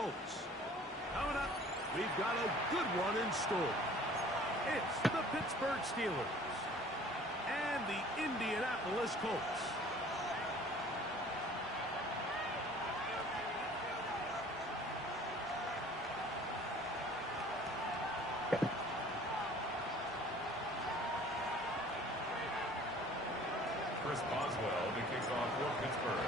Colts. Coming up, we've got a good one in store. It's the Pittsburgh Steelers and the Indianapolis Colts. Chris Boswell to kick off for Pittsburgh.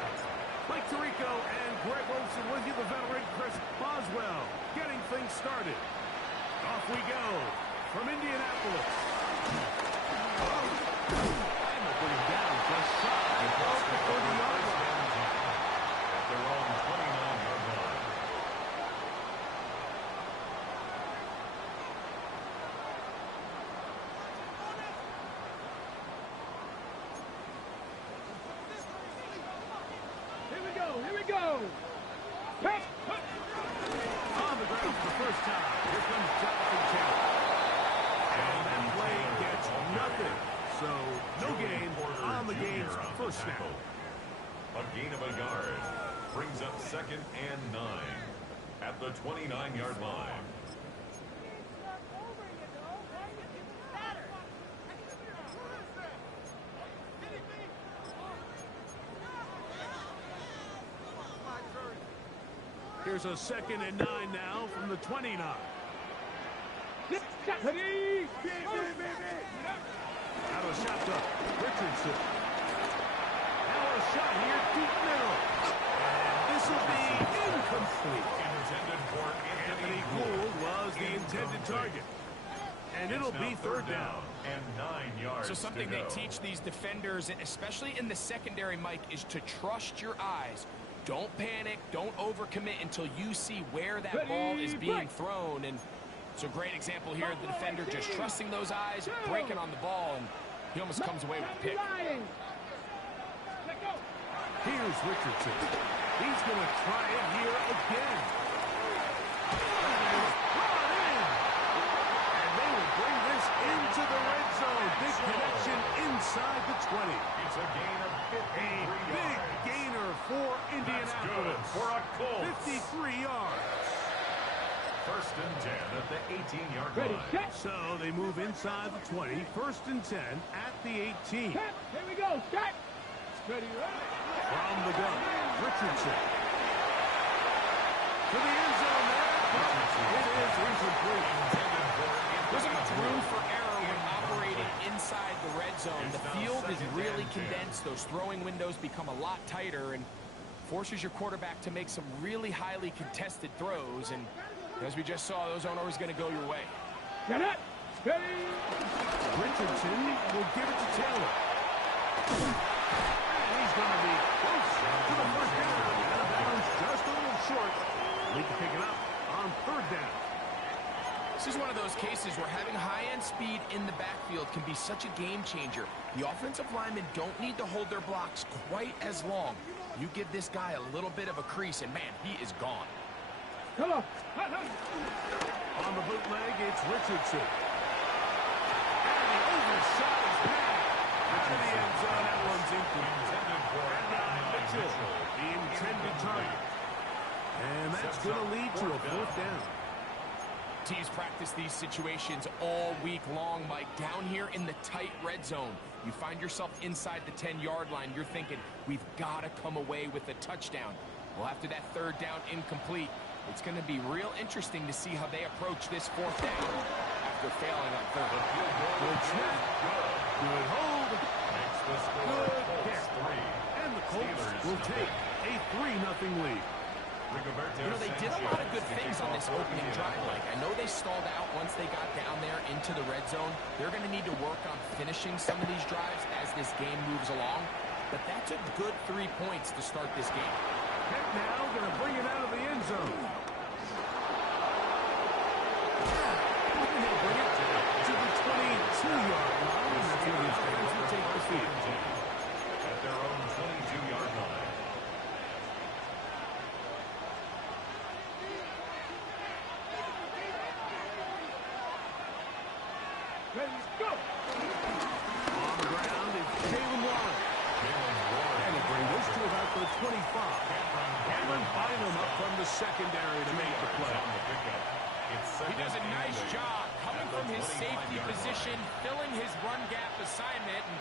Mike Tirico and Greg Olsen with you, the veteran Chris Boswell, getting things started. Off we go from Indianapolis. And they'll bring him down just shy of the 30-yard line. At their own 29-yard line. Here we go. On the ground for the first time. Here comes Jonathan Taylor. And that play gets nothing. So, no gain on the game's first snap. A gain of a yard. Brings up 2nd and 9. At the 29-yard line. Here's a 2nd and 9 now from the 29. Now a shot to Richardson. Now a shot here deep middle. And this will be incomplete. Intended for Anthony Gould was the intended target. And it'll be 3rd down. And 9 yards. So something they teach these defenders, especially in the secondary, Mike, is to trust your eyes. Don't panic, don't overcommit until you see where that ball is being thrown. And it's a great example here, the defender just trusting those eyes, breaking on the ball, and he almost comes away with the pick. Here's Richardson. He's going to try it here again. Brought in. And they will bring this into the red zone. Big connection inside the 20. It's a gain of 53 Big yards. gainer for Indianapolis. For a Colts. 53 yards. 1st and 10 at the 18-yard line. So they move inside the 20. 1st and 10 at the 18. Here we go. Set. Ready. From the gun, Richardson. To the end zone there. It is incomplete. There isn't much room for error when operating inside the red zone. The field is really condensed. Those throwing windows become a lot tighter and forces your quarterback to make some really highly contested throws. And as we just saw, those aren't always going to go your way. Get it. Ready. Richardson will give it to Taylor. And he's going to be close to the 1st down. Out of bounds just a little short. We can pick it up on 3rd down. This is one of those cases where having high-end speed in the backfield can be such a game changer. The offensive linemen don't need to hold their blocks quite as long. You give this guy a little bit of a crease, and man, he is gone. Come on. On the bootleg, it's Richardson. And the overshot is back. To the end zone, that one's incomplete. And Mitchell, the intended target. And that's going to lead to a 4th down. Teams practice these situations all week long, Mike. Down here in the tight red zone, you find yourself inside the 10-yard line. You're thinking, we've got to come away with a touchdown. Well, after that 3rd down incomplete, it's going to be real interesting to see how they approach this 4th down after failing on 3rd. Good snap. Good hold. Makes the score Good Colts kick. 3. And the Colts will take a 3-0 lead. You know, they did a lot of good things on this opening drive, Mike. I know they stalled out once they got down there into the red zone. They're going to need to work on finishing some of these drives as this game moves along. But that's a good 3 points to start this game. Pick now, going to bring it out of the end zone. And he'll bring it to the 22-yard line. And that's where his fans will take the field. At their own 22-yard line. Ready. Go. On the ground is Jalen Warren. And he'll bring this to about the 25. Cameron Bynum up from the secondary to make the play. He does a nice job coming from his safety position, filling his run gap assignment, and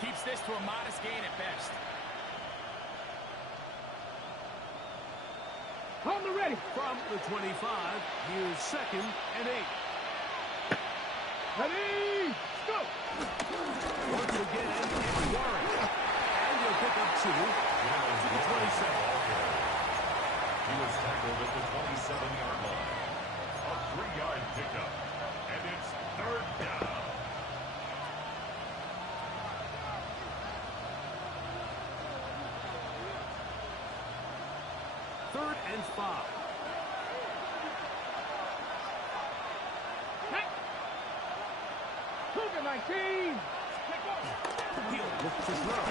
keeps this to a modest gain at best. On the ready. From the 25, here's 2nd and 8. Ready, go. Once again, it's Warren. And he'll pick up 2 to the 27. He was tackled at the 27-yard line. A 3-yard pickup. And it's 3rd down. Third and 5. Cougar 19. He'll look to throw.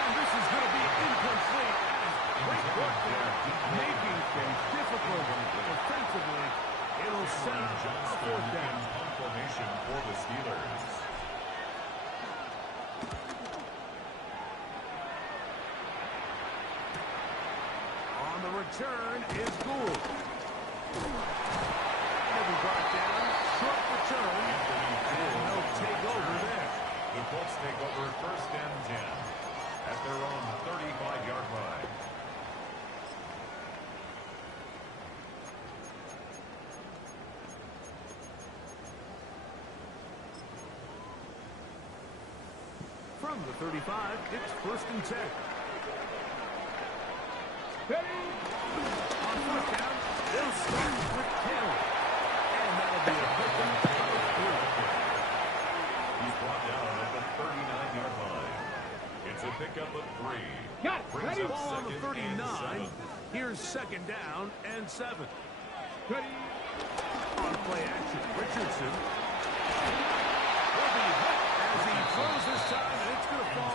And this is going to be incomplete. Great work there, making things difficult defensively. It'll send a 4th down. Formation for the Steelers. On the return is Gould. He'll be brought down. Short return. And they'll take over there. The Colts take over 1st and 10 at their own 35-yard line. From the 35, it's 1st and 10. Ready. On 4th down, they'll start with Taylor. And that'll be a pickup of 3. He's brought down at the 39-yard line. It's a pickup of 3. Got it. Brings Ready. up Ball on the 2nd and 39. 7. Here's 2nd down and 7. Ready. On play action, Richardson. Will be hit as he throws this time, and it's going to fall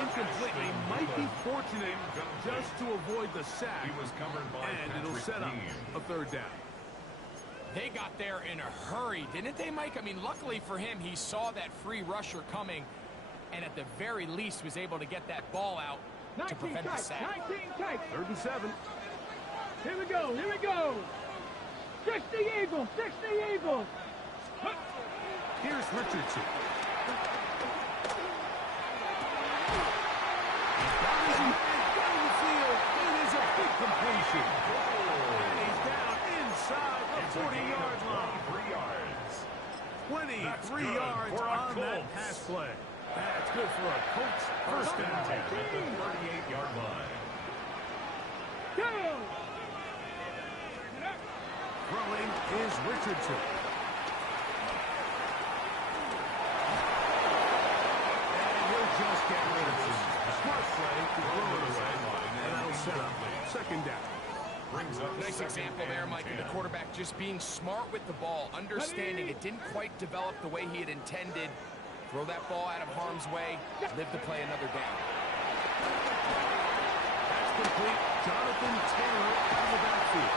incompletely. Might be fortunate just to avoid the sack. He was covered by And it'll set up a 3rd down. They got there in a hurry, didn't they, Mike? I mean, luckily for him, he saw that free rusher coming, and at the very least was able to get that ball out to 19 prevent the tight. sack. 19 tight. 3rd and 7. Here we go. Here we go. 60 Eagles. 60 Eagles. Here's Richardson. Down the field. It is a big completion. And he's down inside the 40-yard line. 3 yards. 23 yards on that pass play. That's good for a Colts 1st and 10. At the 38-yard line. Go. Throwing is Richardson. And he'll just get rid of it. Smart play to throw it away. And that'll set up 2nd down. Brings up Nice 2nd example there, and Mike, of the 10. quarterback just being smart with the ball, understanding it didn't quite develop the way he had intended. Throw that ball out of harm's way, live to play another down. That's complete. Jonathan Taylor in the backfield.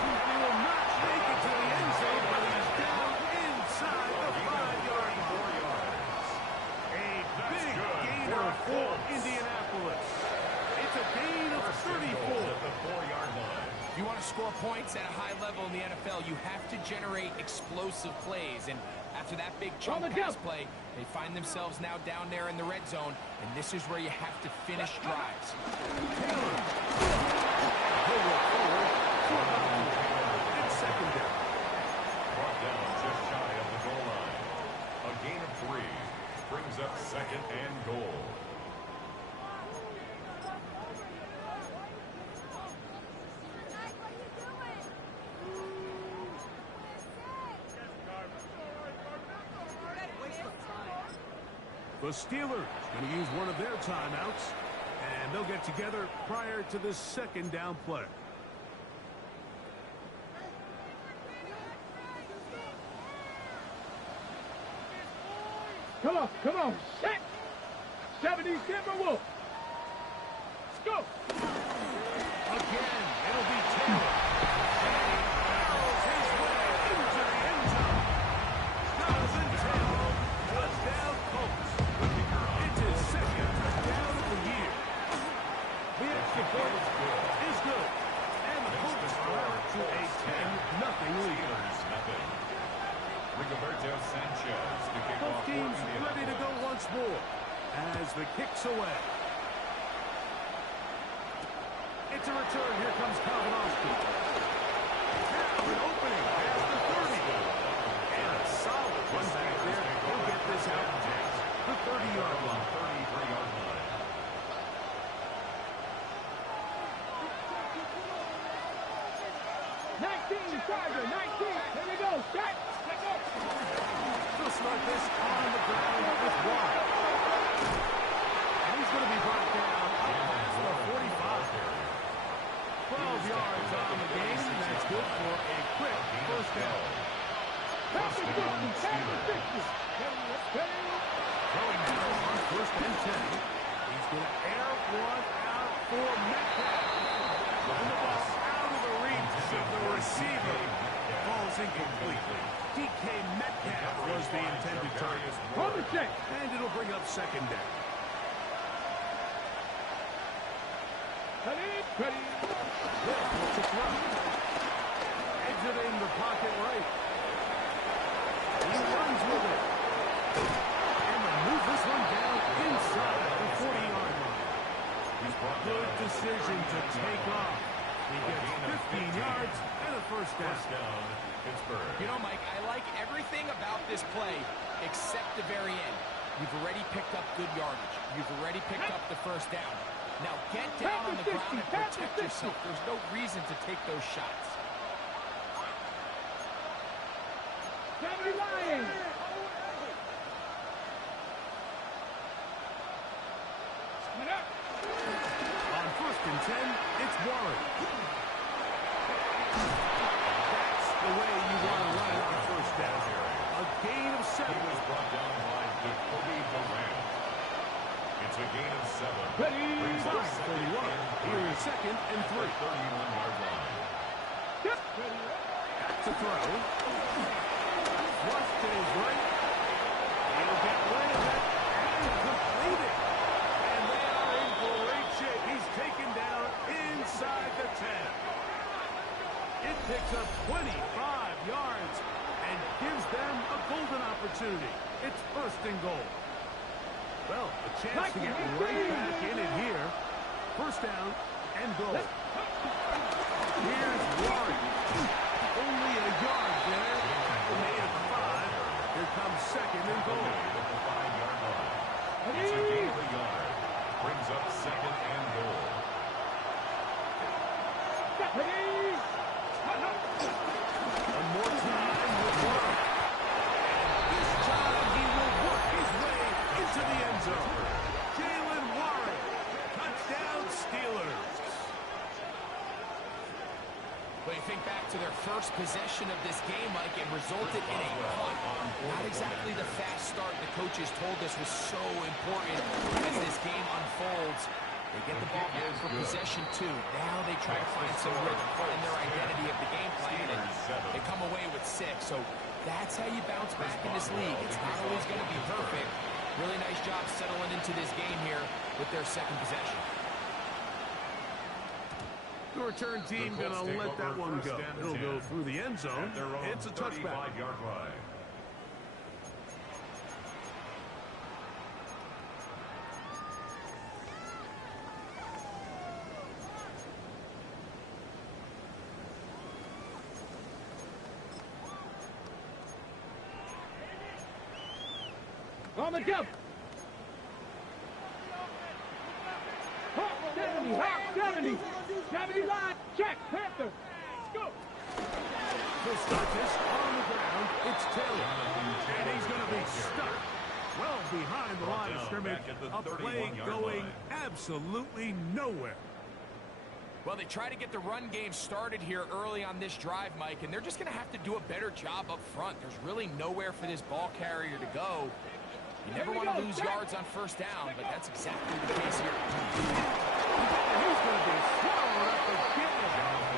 He will not make it to the end zone, but he's down inside the 5-yard line. A big gainer for Indianapolis. It's a gain of 34. At the 4-yard line. If you want to score points at a high level in the NFL, you have to generate explosive plays. And after that big chunk pass play, they find themselves now down there in the red zone. And this is where you have to finish drives. Taylor. He'll roll forward. It's 2nd down. Brought down just shy of the goal line. A gain of 3. Brings up 2nd and goal. The Steelers going to use one of their timeouts, and they'll get together prior to this 2nd down play. Come on. Set. 70 Timberwolves. Let's go. Again, it'll be Taylor. And he barrels his way into the end zone. Jonathan Taylor, touchdown Colts. It's his 2nd touchdown the kicks away. It's a return. Here comes Kalvanovsky. Now an opening past the 30. And a solid run back there. He'll get this out. The 30-yard line. 33-yard line. 19, Tiger, 19. Here we go. Set. Let's go. He'll start this on the ground with Warren. And he's going to be brought down up past the 45. 12 yards on the game, and that's good for a quick first down. Pass the 50. Pass the 50. Throwing now on first and 10. He's going to air one out for Metcalf. And the ball out of the reach of the receiver. Falls incomplete. DK Metcalf was the intended target. On the 6. And it'll bring up second down. Ready. What's a throw? Exiting the pocket right. He runs with it. And they move this one down inside the 40-yard line. Good decision to take off. He gets 15 yards and a first down. Pittsburgh. You know, Mike, I like everything about this play except the very end. You've already picked up good yardage. You've already picked up the first down. Now get down on the ground and protect yourself. There's no reason to take those shots. Sammy Lyons. On first and 10, it's Warren. That's the way you want to run it on first down. A gain of 7. He was brought down by Jacoby Durant. It's a gain of 7. Ready. Brings up 31. Here is second and 3. 31-yard line. That's a throw. Thrust to his right. He'll get rid of it and complete it. And they are in great shape. He's taken down inside the 10. It picks up 25 yards and gives them a golden opportunity. It's first and goal. Well, a chance to get right back in it here. First down and goal. Here's Warren. Only a yard there. Made it 5. Here comes second and goal. At the 5-yard line. It's a gain of a yard. Brings up second and goal. One more time with Warren. This time he will work his way into the end zone. Jalen Warren. Touchdown Steelers. But you think back to their first possession of this game, Mike, it resulted in a punt. Not exactly the fast start the coaches told us was so important as this game unfolds. They get the ball back for possession 2. Now they try to find some rhythm in their identity of the game plan, and they come away with 6. So that's how you bounce back in this league. It's not always going to be perfect. Really nice job settling into this game here with their second possession. The return team going to let that one go. It'll go through the end zone. It's a touchback. 35-yard line. On the jump. Hawk 70. Hawk 70. 70 line. Check. Panther. Go. He'll start this on the ground. It's Taylor. And he's going to be stuck well behind the line of scrimmage. A play going absolutely nowhere. Well, they try to get the run game started here early on this drive, Mike, and they're just going to have to do a better job up front. There's really nowhere for this ball carrier to go. You never want to lose yards on first down, but that's exactly the case here. He's going to be swallowed up again.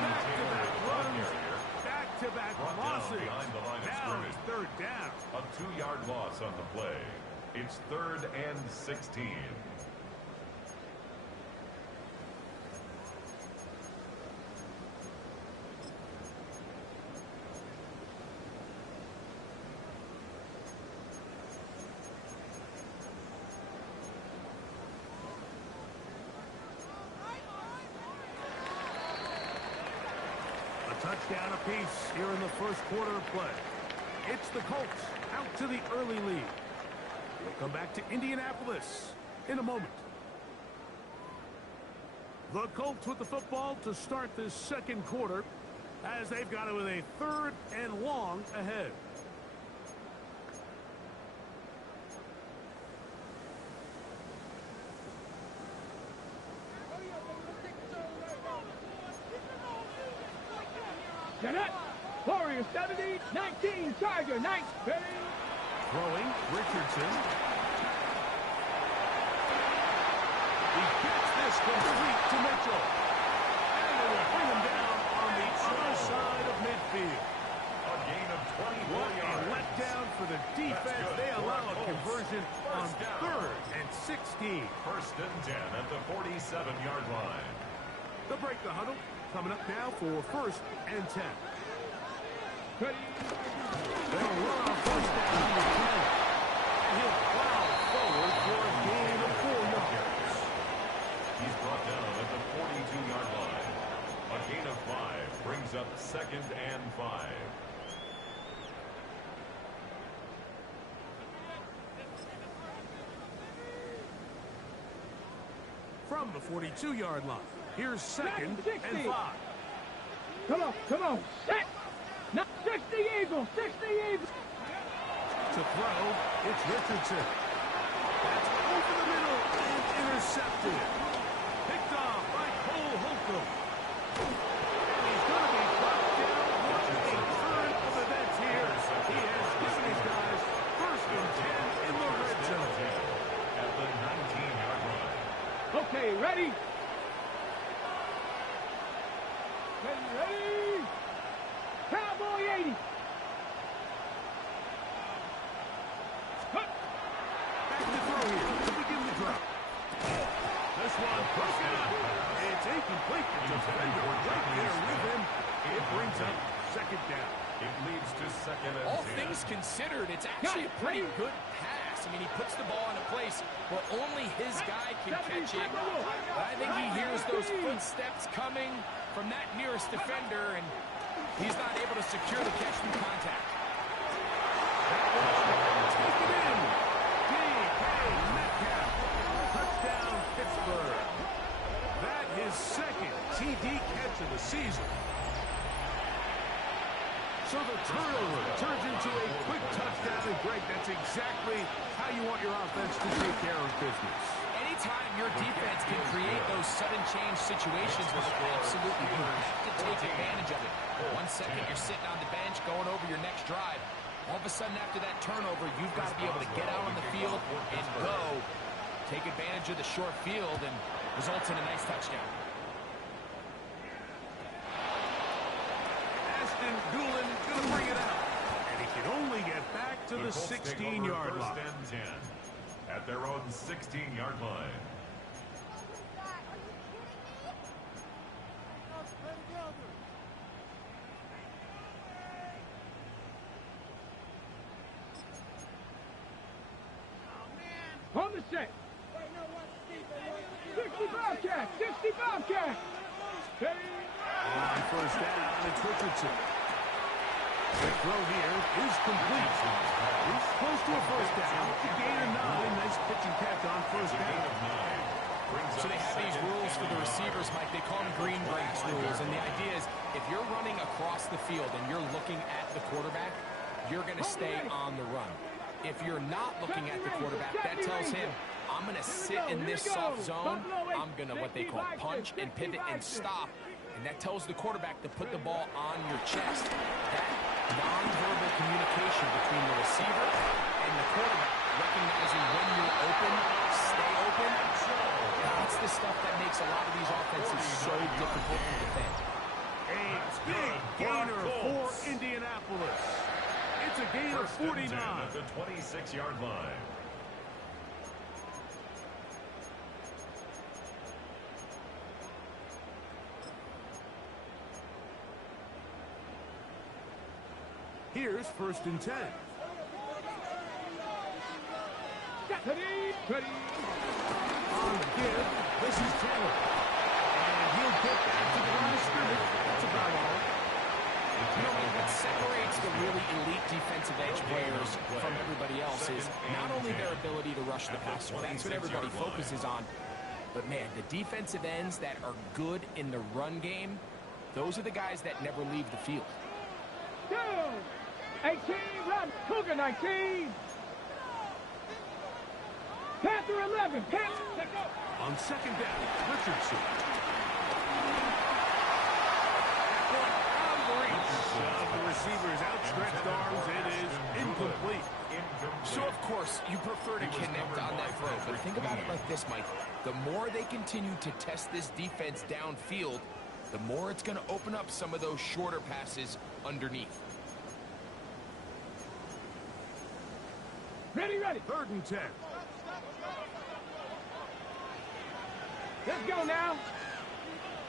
Back-to-back runs, back-to-back losses. Now it's third down. A 2-yard loss on the play. It's 3rd and 16. touchdown apiece here in the first quarter of play. It's the Colts out to the early lead. We'll come back to Indianapolis in a moment. The Colts with the football to start this second quarter as they've got it with a 3rd and long ahead. Get it! Warrior 70, 19, Charger, 9, ready? Throwing, Richardson. He gets this complete to Mitchell. And they will bring him down on the other side of midfield. A gain of 24 What a yards. letdown for the defense. They allow a conversion on 3rd and 16. First and 10 at the 47-yard line. They'll break the huddle. Coming up now for 1st and 10. Ready? They'll run on 1st down to 10. And he'll plow forward for a gain of 4 yards. He's brought down at the 42-yard line. A gain of 5 brings up 2nd and 5. From the 42-yard line, here's 2nd and 5. Come on, set! Now 60 Eagles, 60 Eagles! To throw, it's Richardson. That's over the middle and intercepted. Picked off by Cole Holcomb. And he's going to be brought down. What a turn of events here. He has given his guys 1st and 10 in the red zone. At the 19-yard line. Okay, ready? Ready? Cowboy 80! Back to throw here to begin the drop. This one broken up. It's incomplete. The defender right there with him. It brings up 2nd down. It leads to 2nd and 10. All things considered, it's actually a pretty good pass. I mean, he puts the ball in a place where only his guy can catch it. But I think he hears those footsteps coming from that nearest defender, and he's not able to secure the catch through contact. Take it in. D.K. Metcalf. Touchdown, Pittsburgh. That is 2nd TD catch of the season. So the turnover turns into a quick touchdown, and Greg, that's exactly how you want your offense to take care of business. Anytime your defense can create those sudden change situations, absolutely, you have to take advantage of it. 1 second, you're sitting on the bench going over your next drive. All of a sudden, after that turnover, you've got to be able to get out on the field and go. Take advantage of the short field, and results in a nice touchdown. Ashton Doolin going to bring it out. And he can only get back to the 16-yard line. 1st and 10 at their own 16-yard line. On the set! 60 Bobcat! 60 Bobcat! Ready? On 1st down, it's Richardson. The throw here is complete. He's close to a 1st down. To gain a 9. Nice pitch and catch on 1st down. So they have these rules for the receivers, Mike. They call them green grass rules. And the idea is if you're running across the field and you're looking at the quarterback, you're going to stay on the run. If you're not looking at the quarterback, that tells him, I'm going to sit in this soft zone. I'm going to what they call punch and pivot and stop. And that tells the quarterback to put the ball on your chest. That nonverbal communication between the receiver and the quarterback, recognizing when you're open, stay open. That's the stuff that makes a lot of these offenses so difficult to defend. A big gainer for Indianapolis. It's a gain of 49. At the 26-yard line. Here's 1st and 10. Ready? On the give, this is Taylor. And he'll get back to the line of scrimmage. That's about all. really elite defensive edge players from everybody else is not only their ability to rush the passer. That's what everybody focuses on. But, man, the defensive ends that are good in the run game, those are the guys that never leave the field. 2, 18, run, Cougar 19. Panther 11, Panther, let's go. On second down, Richardson. The receiver's outstretched arms, it is incomplete. So, of course, you prefer to connect on that throw, but think about it like this, Mike. The more they continue to test this defense downfield, the more it's going to open up some of those shorter passes underneath. Ready, ready. 3rd and 10. Let's go now.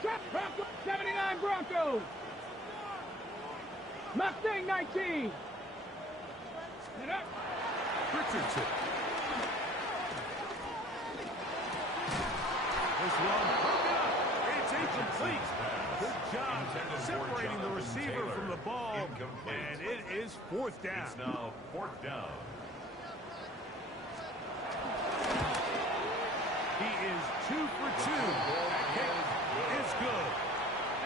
Trap Bronco, 79 Broncos. Mustang 19. Get up. Richardson. This one broken up. It's incomplete. Good job separating the receiver from the ball. And it is 4th down. It's now 4th down. He is 2 for 2. That kick is good.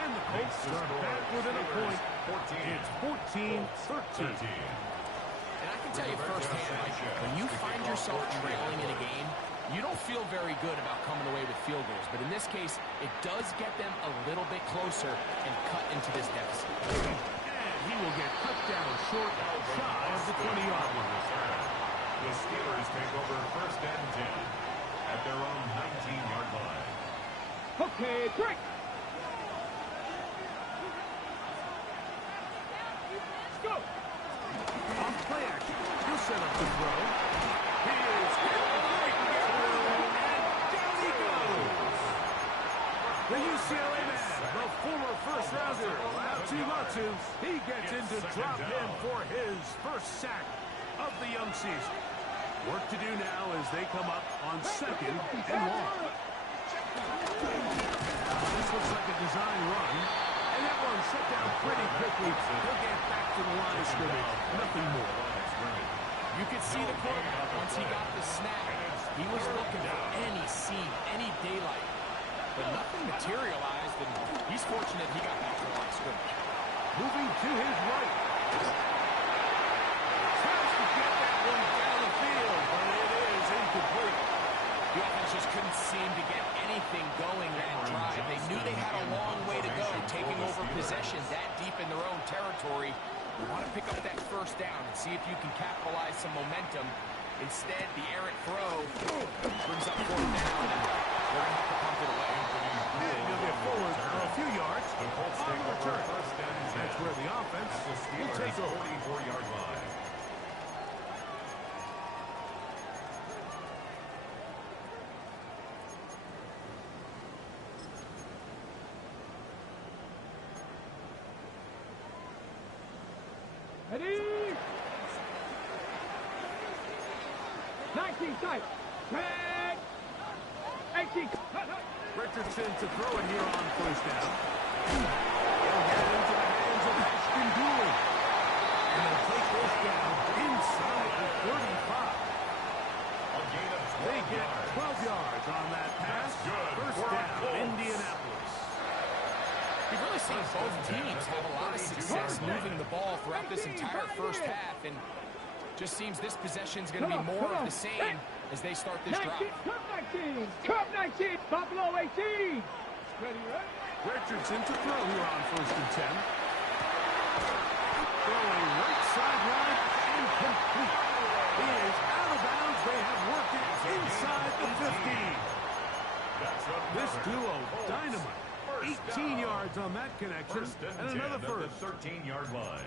And the Colts are back within a point. It's 14-13. And I can tell you firsthand, Mike, when you find yourself trailing in a game, you don't feel very good about coming away with field goals. But in this case, it does get them a little bit closer and cut into this deficit. And he will get cut down short outside of the 20-yard line. The Steelers take over 1st and 10 at their own 19-yard line. Okay, break. Let's go. On play action, he'll set up the throw. He is hit. And down he goes. The UCLA man, the former first-rounder, Latu, he gets into drop in for his first sack of the young season. Work to do now as they come up on 2nd and long. This looks like a design run, and that one set down pretty quickly. He'll get back to the line of scrimmage, nothing more. You could see the quarterback once he got the snap. He was looking for any seam, any daylight. But nothing materialized, and he's fortunate he got back to the line of scrimmage. Moving to his right. Tries to get that one down the field, but it is incomplete. The offense just couldn't seem to get anything going that drive. They knew they had a long way to go, taking over possession that deep in their own territory. You want to pick up that first down and see if you can capitalize some momentum. Instead, the errant throw brings up 4th down, and they're going to have to pump it away. And he'll get forward for a few yards on the return. That's where the offense will take over. 44-yard line. Ready. 19 tight. Red. 18. Richardson to throw it here on 1st down. He'll get it into the hands of Ashton Dooley. And they'll take this down inside the 35. A gain of 12 They get yards. 12 yards on that pass. Good. 1st down, Indianapolis. You've really seen both teams have a lot of success moving the ball throughout this entire first half, and just seems this possession's going to be more of the same as they start this drive. 19, Cup 19, Cup 19, Buffalo 18. Ready, right? Richardson to throw here on 1st and 10. Throwing right sideline and complete. He is out of bounds. They have worked it inside the 15. This duo, dynamite. 18 yards on that connection, and another first. 13-yard line.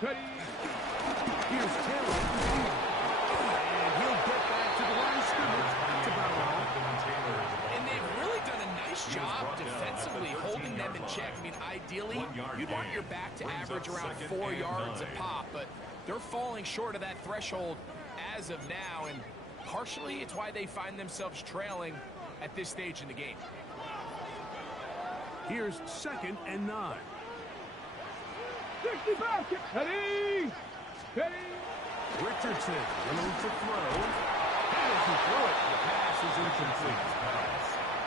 Ready. Here's Taylor. And he'll get back to the line of scrimmage. That's about all. And they've really done a nice job defensively holding them in check. I mean, ideally, you'd want your back to average around 4 yards a pop, but they're falling short of that threshold as of now, and partially it's why they find themselves trailing at this stage in the game. Here's 2nd and 9. 65. Ready. Ready. Richardson willing to throw. He doesn't throw it. The pass is incomplete.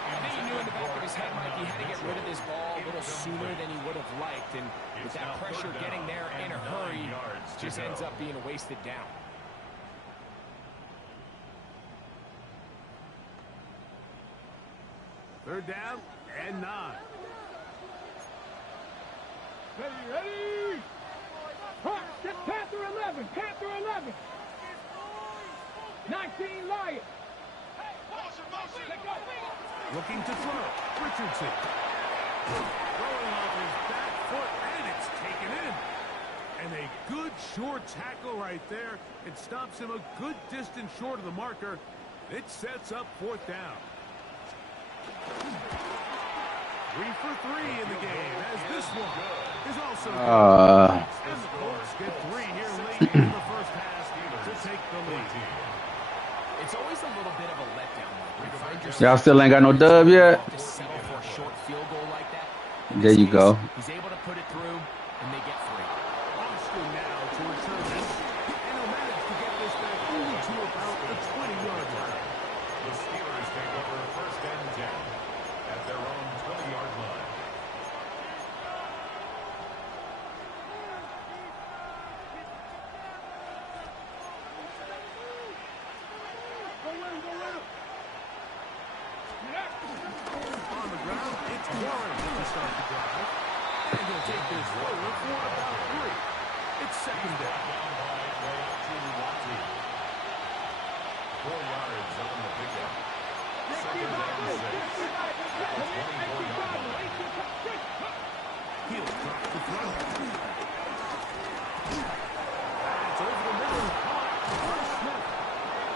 I think he knew in the back of his head, Mike, he had to get rid of this ball a little sooner than he would have liked. And with that pressure getting there in a hurry, just ends up being a wasted down. Third down and 9. Ready. Panther 11. Panther 11. 19 Lions. Looking to throw. Richardson. Throwing off his back foot, and it's taken in. And a good short tackle right there. It stops him a good distance short of the marker. It sets up 4th down. 3 for 3 in the game, as this one is also good. And the Colts get 3 here late in the first half to take the lead. It's always a little bit of a letdown. Y'all still ain't got no dub yet? To settle for a short field goal like that. There you go. He's able to put it through, and they get 3. Austin now to return this, and he'll manage to get this back only to about the 20-yard line. The Steelers take over 1st and 10 at their own 20-yard line. On the ground, it's Warren to start the drive. And he'll take this forward for about 3. It's 2nd down. 4 yards on the pickup. 2nd and 6. At the 24-yard line. He'll drop the throw. That's over the middle. Caught. Smith.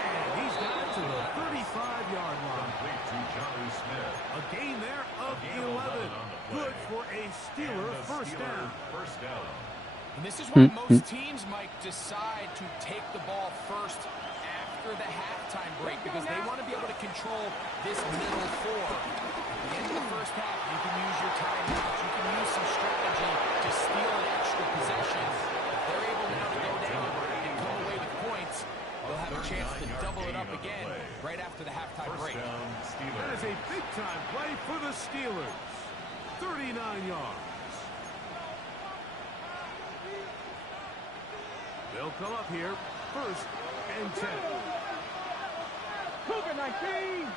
And he's down to the 35-yard line. Complete to Johnny Smith. A gain there of 11. Good for a Steeler first down. First down. And this is why most teams might decide to take the ball first after the halftime break, because they want to be able to control this middle 4. At the end of the first half, you can use your timeouts, you can use some strategy to steal an extra possession. If they're able now to go down and come away with points, they'll have a chance to double it up again right after the halftime break. That is a big-time play for the Steelers. 39 yards. They'll come up here, 1st and 10. Cougar 19.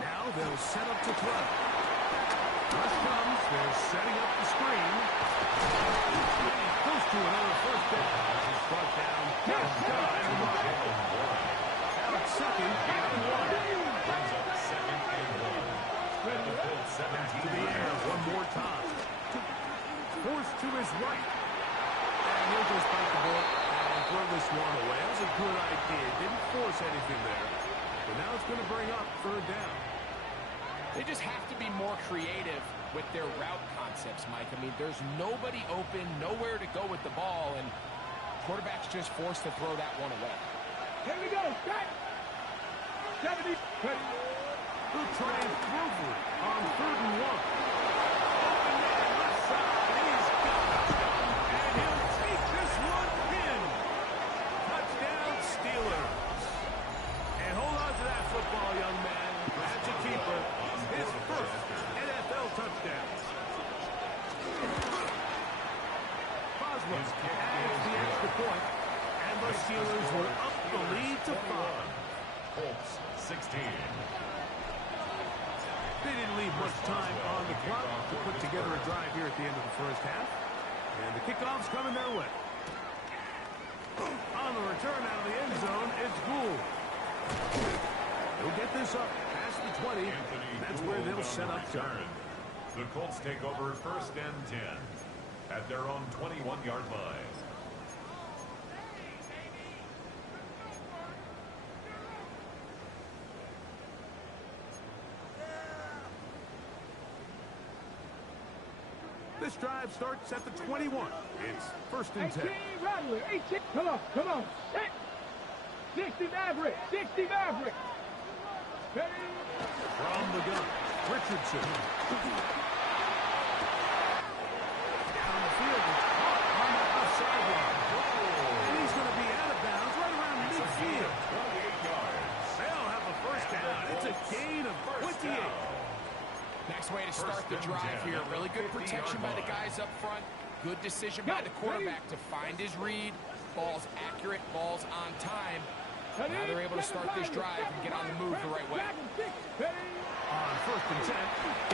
Now they'll set up to throw. Rush comes, they're setting up the screen. Close to another first down. He's brought down. Now it's 2nd and 1. Brings up 2nd and 1. At the full 17 To the air one more time. Forced to his right. And he'll just bite the ball and throw this one away. That was a good idea. Didn't force anything there. But now it's going to bring up 3rd down. They just have to be more creative with their route concepts, Mike. I mean, there's nobody open, nowhere to go with the ball, and quarterback's just forced to throw that one away. Here we go. Set. 70. Who tries Grover on 3rd and 1. Open man left side. He's got it. And he'll take this one in. Touchdown, Steelers. And hold on to that football, young man. That's a keeper. His first NFL touchdown. Boswell adds the extra point. And the Steelers will up the lead to 5. Colts 16. They didn't leave much time on the clock to put together a drive here at the end of the first half. And the kickoff's coming their way. On the return out of the end zone, it's Gould. He'll get this up past the 20. That's where they'll set up turn. The Colts take over 1st and 10 at their own 21-yard line. This drive starts at the 21. It's 1st and 10. 18, Rattler. 18. Come on. Set. 60 Maverick. 60 Maverick. Ready? From the gun, Richardson. Down the field, it's caught on the left sideline. And he's going to be out of bounds right around midfield. 28 yards. They'll have the first down. It's a gain of 28. Nice way to start the drive here. Really good protection by the guys up front. Good decision by the quarterback to find his read. Ball's accurate, ball's on time. Now they're able to start this drive and get on the move the right way. On 1st and 10,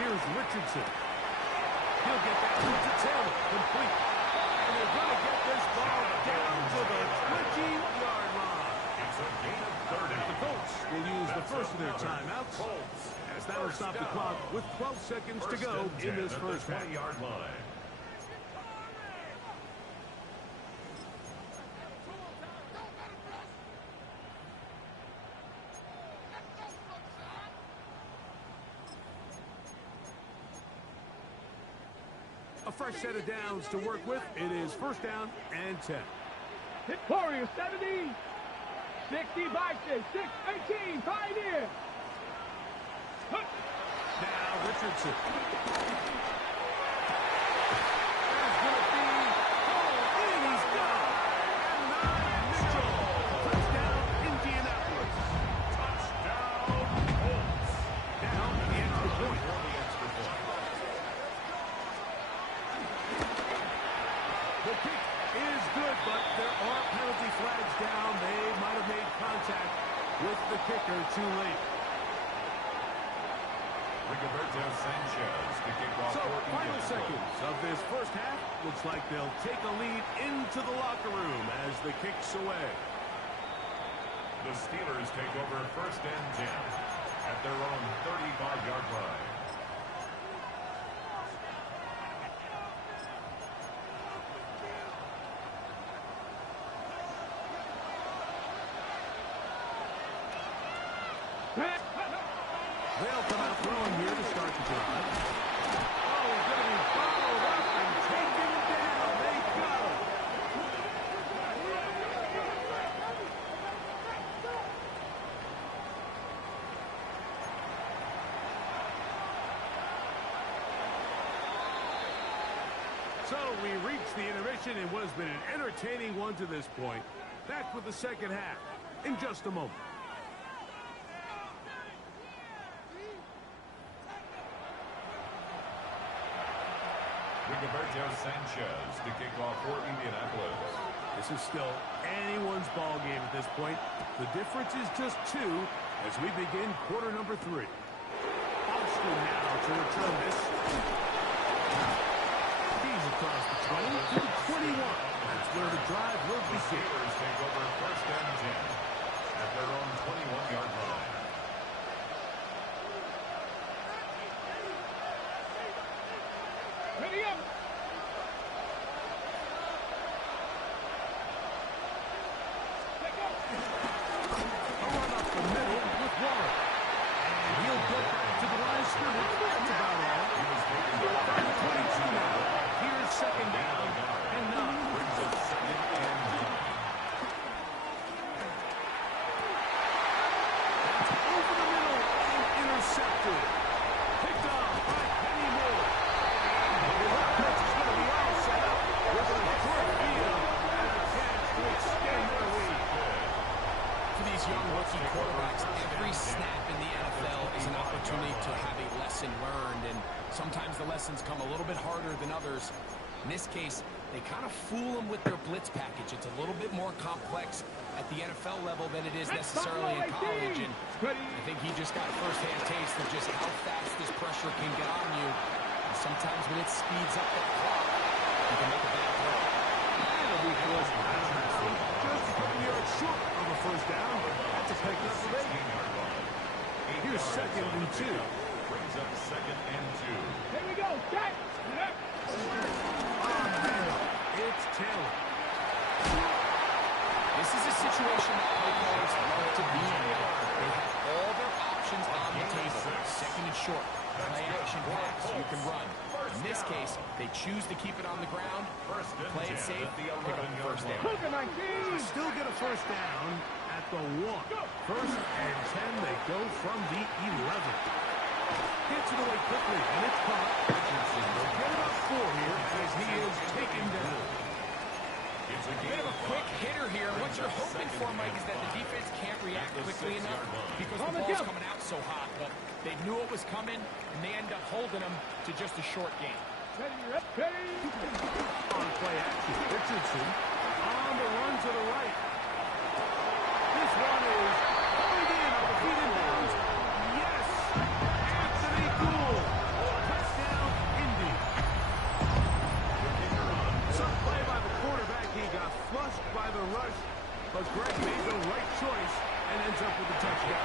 here's Richardson. He'll get that one to Taylor, complete. And they're going to get this ball down to the 20-yard line. It's a gain of 30. The Colts will use the first of their timeouts. As that'll stop the clock with 12 seconds to go in this first half. 20-yard line. A fresh set of downs to work with. It is 1st down and 10. Victoria 70. 60 Vikings. 6-18. Pioneer. Now Richardson. There's going to be and he's gone. And Mitchell. Touchdown, Indianapolis. Touchdown, Colts. Down the extra point. The kick is good, but there are penalty flags down. They might have made contact with the kicker too late. Rigoberto Sanchez to kick off So, for final Indianapolis. seconds of this first half. Looks like they'll take a lead into the locker room as the kick's away. The Steelers take over 1st and 10 at their own 35-yard line. They'll come out throwing here to start the drive. Oh, he's going to be followed up and taken down. They got him. So we reach the intermission in what has been an entertaining one to this point. Back with the second half in just a moment. Rigoberto Sanchez to kick off for Indianapolis. This is still anyone's ball game at this point. The difference is just 2 as we begin quarter number 3. Austin now to return this. He's across the 20 to the 21. That's where the drive will The begin. Steelers take over 1st and 10 at their own 21-yard line. Ready up. A run up the middle with Warren. And he'll go back to the line of scrimmage. That's about all. He was taken From the down. 22 now. Here's 2nd down and 9. Brings up 2nd and 9. That's over the middle and intercepted. Picked off by Penny Moore. The offense is going to be all set up with a short field and a chance to extend their lead. For these young rookie quarterbacks, every snap in the NFL is an opportunity to have a lesson learned, and sometimes the lessons come a little bit harder than others. In this case, they kind of fool them with their blitz package. It's a little bit more complex at the NFL level than it is necessarily in college, and I think he just got a first-hand taste of just how fast this pressure can get on you. And sometimes when it speeds up that clock, you can make a bad throw. That'll be forced out of bounds. Just a couple yards short of the first down. That's a pick up of 8. 16-yard line. Here's 2nd and 2. Brings up 2nd and 2. Here we go. Set. On the handoff, it's Taylor. This is a situation that play callers love to be in. They have all their options on the table. 2nd and short, play action pass, you can run. In this case, they choose to keep it on the ground, play it safe, pick up the first down. Cougar 19. Still get a first down at the 1. First and 10, they go from the 11. Gets it away quickly, and it's caught. Richardson will get about 4 here as he is taken down. It's a bit of a quick hitter here. What you're hoping for, Mike, is that the defense can't react quickly enough because the ball's coming out so hot. But they knew it was coming, and they end up holding them to just a short game. On play action, Richardson on the run to the right. This one is going in on the feet and bounds. Yes! Anthony Gould. Touchdown, Indy. Some play by the quarterback. He got flushed by the rush, but Greg made the right choice and ends up with a touchdown.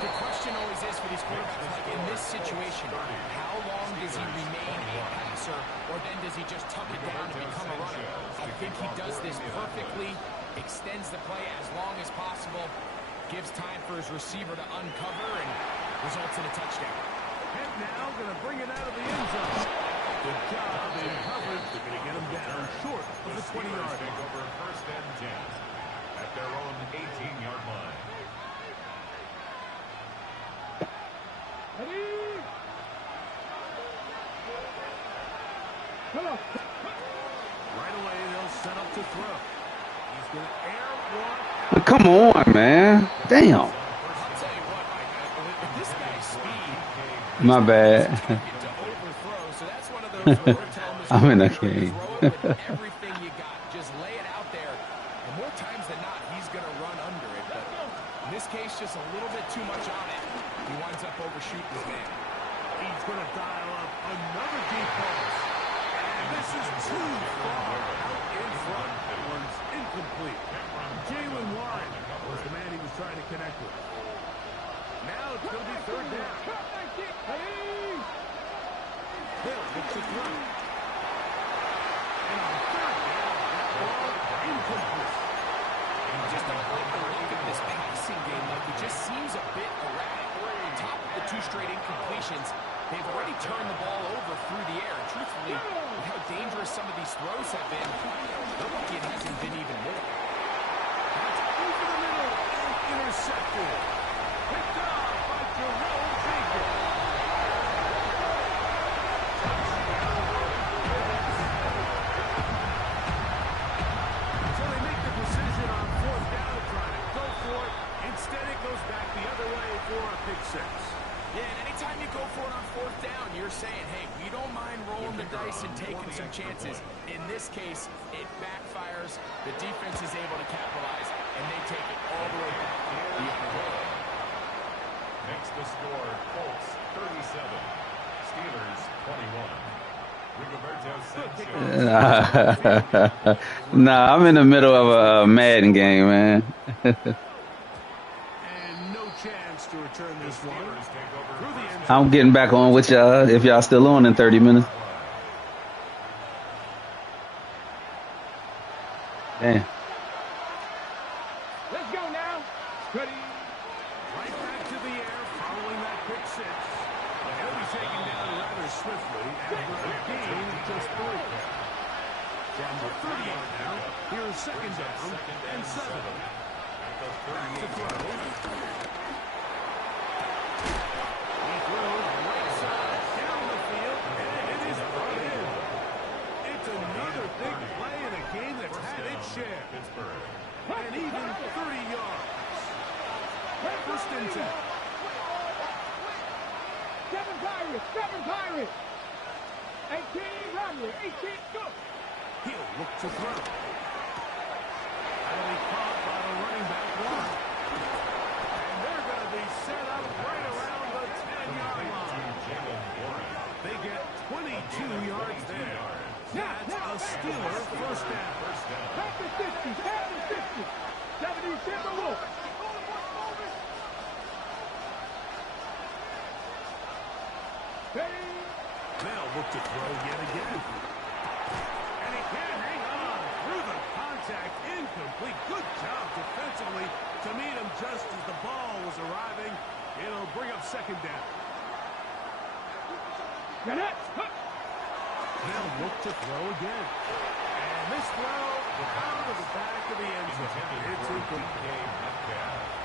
The question always is for these quarterbacks, like in this situation, how long does he remain a passer, or then does he just tuck it down and become a runner? I think he does this perfectly, extends the play as long as possible, gives time for his receiver to uncover, and results in a touchdown. And now going to bring it out of the end zone. Good job in coverage. They're going to get him down short of the 20-yard line. Over first and 10 at their own 18-yard line. Right away, they'll set up to throw. He's going to air one. Come on, man. Damn. I'll tell you what, Mike, this guy's speed. My bad. To overthrow, so that's one of those where we're telling him I'm in a throw game. it with everything you got. Just lay it out there. And more times than not, he's going to run under it. But in this case, just a little bit too much on it. He winds up overshooting his man. He's going to dial up another deep pass. And this is too far out in front. That one's incomplete. Jalen Warren was the man he was trying to connect with. Now it's going to be third down. Hill gets the throw. And on third down, that ball incomplete. Just a look at this passing game, like it just seems a bit erratic. On top of the 2 straight incompletions, they've already turned the ball over through the air. Truthfully, with how dangerous some of these throws have been, they're lucky it hasn't been even more. That's over the middle and intercepted. Picked off by Jerome Baker. So they make the decision on fourth down to try to go for it. Instead, it goes back the other way for a pick 6. Yeah, and anytime you go for it on fourth down, you're saying, hey, we don't mind rolling the dice and taking some chances. In this case, it backfires. The defense is able to capitalize, and they take it all the way back. Makes the score Colts 37, Steelers 21. Rigoberto Sanchez. Nah, I'm in the middle of a Madden game, man. And no chance to return this one. Through the end zone. I'm getting back on with y'all if y'all still on in 30 minutes. Damn. Let's go now. Ready. Right back to the air following that pick 6. He'll be taken down rather swiftly after a gain of just 3. From the 30-yard now, here's second down and 7. To throw. He throws right side down the field, and it is brought in. It's another big play in a game that's had its share. And even 30 yards. First and 10. Seven Pirates. 18 Romney. 18, go. He'll look to throw. That'll be caught by the running back one. And they're going to be set up right around the 10-yard line. They get 22 yards there. That's a Steeler first down. Back to 50. 70 Timberwolves. They'll look to throw yet again. And he can't hang on through the contact. Incomplete. Good job defensively to meet him just as the ball was arriving. It'll bring up second down. They'll look to throw again. And Missed throw out of the back of the end zone. It's incomplete.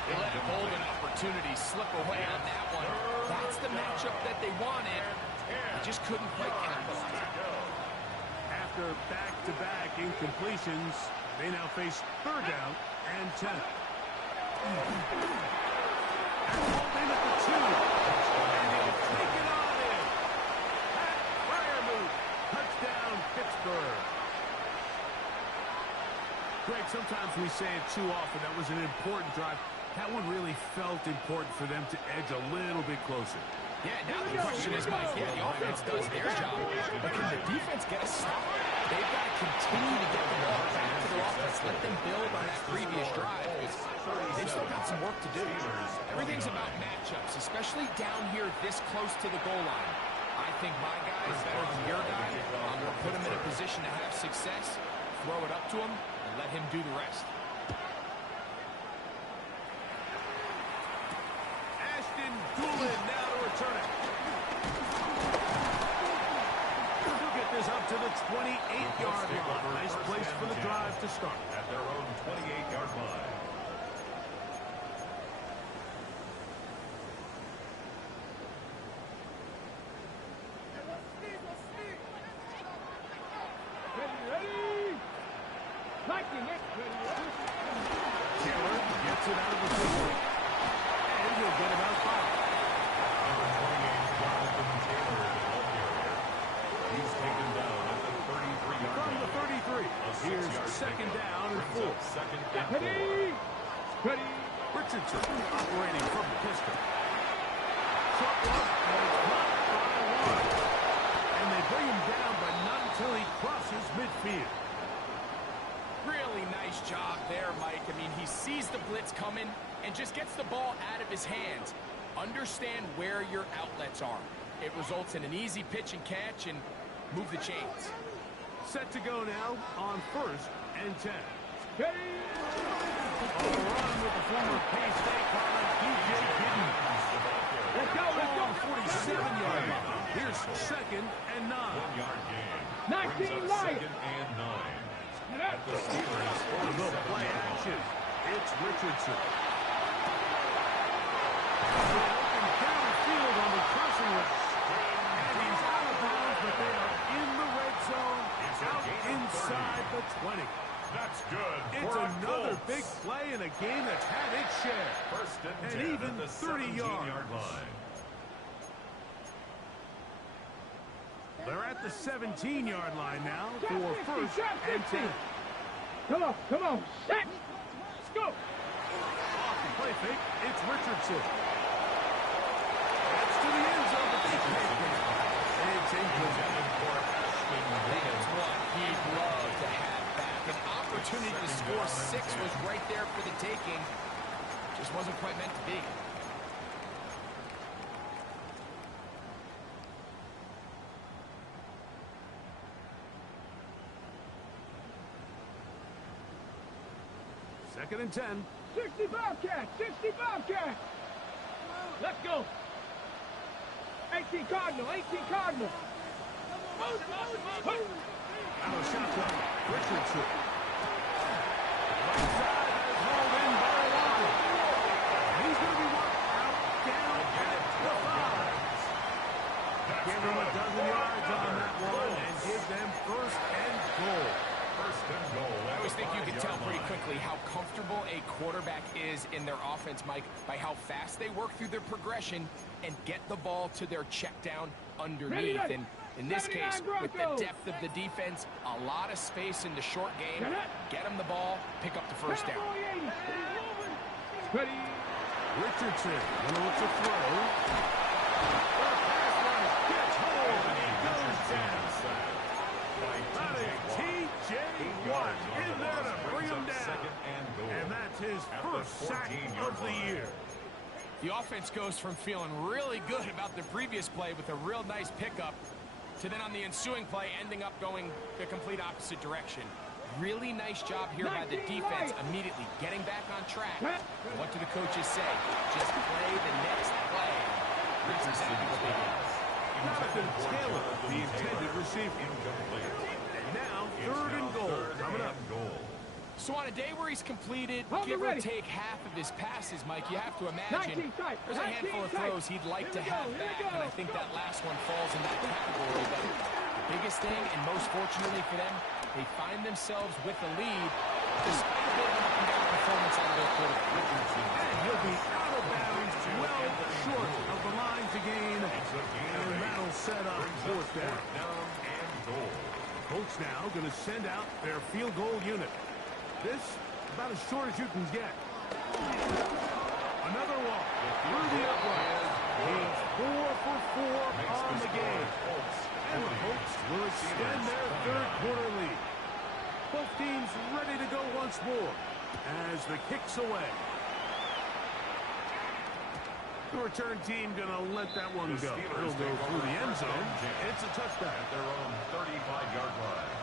They let a golden opportunity slip away on that one. That's the matchup that they wanted. They just couldn't quite capitalize. After back-to-back incompletions, they now face third down and 10. Holding at the 2. And he'll take it on in. Pat Fryermuth. Touchdown, Pittsburgh. Greg, sometimes we say it too often. That was an important drive. That one really felt important for them to edge a little bit closer. Yeah, now the question is, Mike, the offense does their job, but can the defense get a stop? They've got to continue to get the ball back to their offense, let them build on that previous drive. They've still got some work to do. Everything's about matchups, especially down here this close to the goal line. I think my guy is better than your guy. I'm going to put him in a position to have success, throw it up to him, and let him do the rest. Doolin now to return it. He'll get this up to the 28-yard line. Nice place for the drive to start. At their own 28-yard line. Ready? Liking it. Taylor gets it out of the field. And he'll get about 5. Number 28, Jonathan Taylor, the ball carrier. He's taken down at the 33-yard line. From the 33, here's second down and 4. Second and 4. Ready? Ready? Richardson operating from the pistol. Short one, and it's blocked by 1. And they bring him down, but not until he crosses midfield. Really nice job there, Mike. I mean, he sees the blitz coming and just gets the ball out of his hands. Understand where your outlets are. It results in an easy pitch and catch and move the chains. Set to go now on first and 10. Ready? On the run with the former K-State product, DJ Gidden. Let's go, let's go. 47-yard line. Here's second and 9. 1-yard gain. 19 Brings up light. second and 9. At the Steelers' A little 47-yard play line. action. It's Richardson. Open downfield on the crossing route. And he's out of bounds, but they are in the red zone, out inside the 20. That's good. It's another big play in a game that's had its share. First and 10 even at the 30 17-yard line. They're at the 17-yard line now for first and 10. Come on, set. Let's go. Off the play fake, it's Richardson. That's to the end zone, but they can't get it. It's incomplete. That's what he'd love to have back. An opportunity to score 6 was right there for the taking. Just wasn't quite meant to be. Second and 10. 60 Bobcat, 60 Bobcat. Let's go. 18 Cardinal, 18 Cardinal. Out of shotgun, Richardson. Right side is rolled in by Walker. He's going to be walked out, down at the 5. Give them a dozen yards on that one and give them first and goal. First and goal. I always think you can tell pretty quickly how comfortable a quarterback is in their offense, Mike, by how fast they work through their progression and get the ball to their check down underneath. And in this case, with the depth of the defense, a lot of space in the short game, get them the ball, pick up the first down. Ready? Richardson going to look to throw. The pass rush gets hold and he goes down. That is T.J. Watt in there to bring him down. And that's his first sack of the year. The offense goes from feeling really good about the previous play with a real nice pickup to then on the ensuing play ending up going the complete opposite direction. Really nice job here by the defense immediately getting back on track. What do the coaches say? Just play the next play. That's exactly what they do. Jonathan Taylor, the intended receiver. And now, third and goal. So on a day where he's completed, Hold give it or ready. take half of his passes, Mike, you have to imagine 19 tight, there's a 19 handful of tight. throws he'd like to Here we go, have here we back, go. and I think that last one falls in that category. But the biggest thing, and most fortunately for them, they find themselves with the lead despite a bit of an up-and-down performance out of their quarterback. And he'll be out of bounds, well short of the line to gain. And that'll set up fourth down. Down and goal. Colts now going to send out their field goal unit. This, about as short as you can get. Another walk through the upright. He's 4 for 4 on the game. And the Colts will extend their third quarter lead. Both teams ready to go once more as the kick's away. The return team going to let that one go. It'll go through the end zone. It's a touchdown. At their own 35-yard line.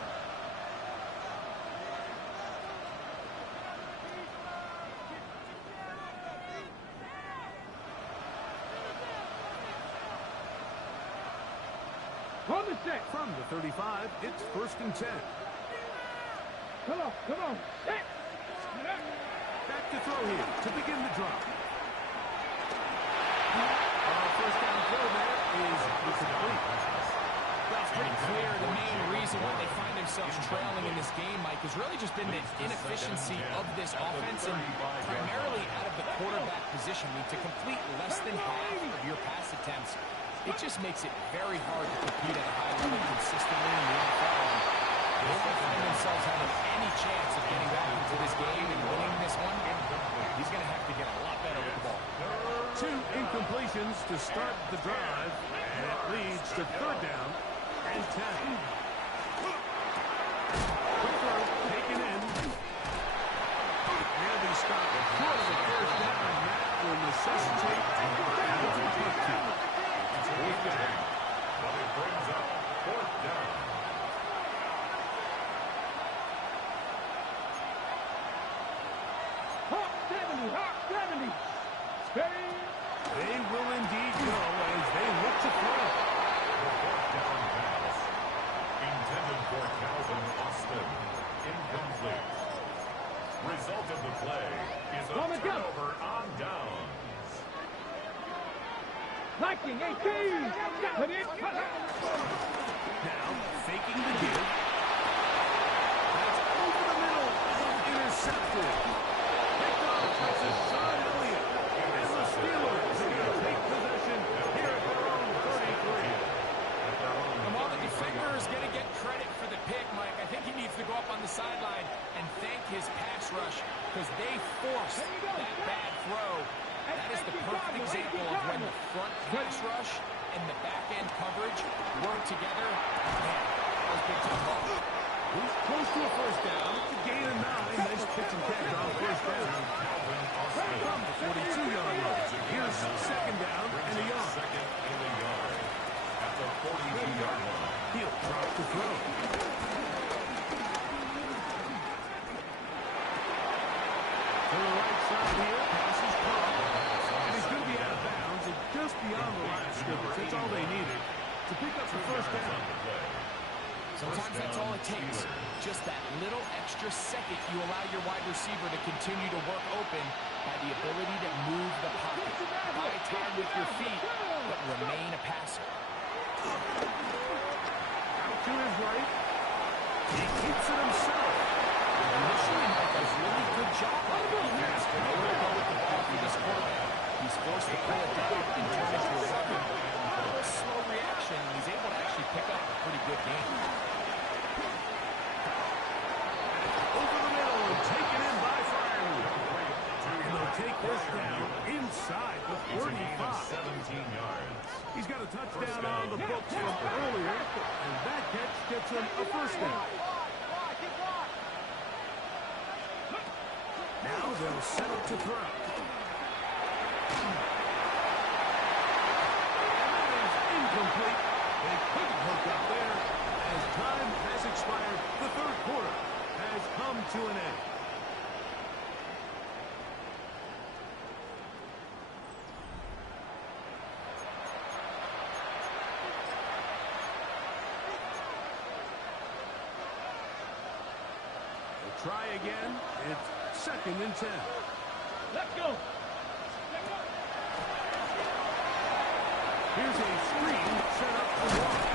On the set. From the 35, it's 1st and 10. Come on. Set. Back to throw here to begin the drive. First down throw there is incomplete. Well, it's pretty clear the main reason why they find themselves trailing in this game, Mike, has really just been the inefficiency of this offense and primarily out of the quarterback position. I mean, to complete less than half of your pass attempts, it just makes it very hard to compete at a high level consistently in the NFL. And if they find themselves having any chance of getting back into this game and winning this one, he's going to have to get a lot better with the ball. 2 incompletions to start the drive, and it leads to 3rd down and 10. Quick throw, taken in. And he stopped short of the first down, and that will necessitate a punt team. It's 4th down, but it brings up 4th down. Hawk 70. Steady. They will indeed go as they look to throw. The 4th down pass. Intended for Calvin Austin. Incomplete. Result of the play is a turnover on downs. Liking 18. Put it. Now, faking the give. That's over the middle. Intercepted. Picked off by Sean Elliott. And the Steelers are going to take possession here at their own 33. And while the defender is going to get credit for the pick, Mike, I think he needs to go up on the sideline and thank his pass rush because they forced that bad throw. That is the perfect example of when the front pass rush and the back-end coverage work together. Man, that was big time ball. He's close to a first down. It's a gain of 9. Nice pitch and catch on first down. From the 42-yard line. Here's 2nd down and a yard. Second and a yard. At the 42-yard line. He'll drop the throw. To the right side here. Pass is caught. And he's going to be out of bounds and just beyond the line of scrimmage. That's all they needed to pick up the first down. Sometimes that's all it takes. Just that little extra second you allow your wide receiver to continue to work open by the ability to move the pocket. Buy time with your feet, but remain a passer. Out to his right. He keeps it himself. Initially, Mike does a really good job on the defense. Nowhere to go with the ball for this quarterback. He's forced to pull it down and turn it into a weapon. A little slow reaction, and he's able to actually pick up a pretty good game. Over the middle and taken in by Firewood. And they'll take this down inside the 35. 17 yards. He's got a touchdown on the books from earlier, and that catch gets him a first down. Now they'll set up to throw. And that is incomplete. They couldn't hook up there. As time has expired, the third quarter has come to an end. try again. It's 2nd and 10. Let's go. Here's a screen set up for one.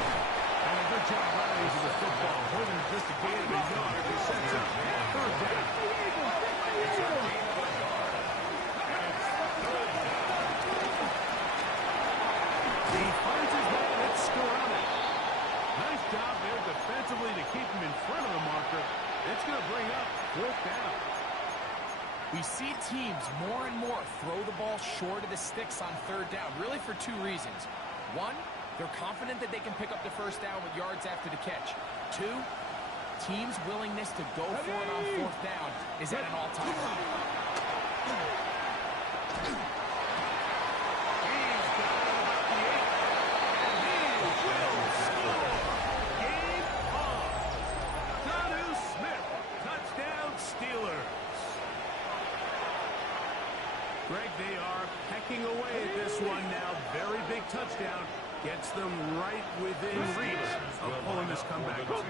And a good job running into the football. Holding just a gain of a yard as he sets up 3rd down. He finds his man at Skoronic. Nice job there defensively to keep him in front of the marker. It's going to bring up 4th down. We see teams more and more throw the ball short of the sticks on 3rd down, really for 2 reasons. 1, they're confident that they can pick up the 1st down with yards after the catch. 2, teams' willingness to go for it on 4th down is at an all-time high. He's got it about the 8. And he will score. Game on. Donu Smith. Touchdown Steelers. Greg, they are pecking away at this one now. Very big touchdown. Gets them right within reach of pulling this comeback. Well,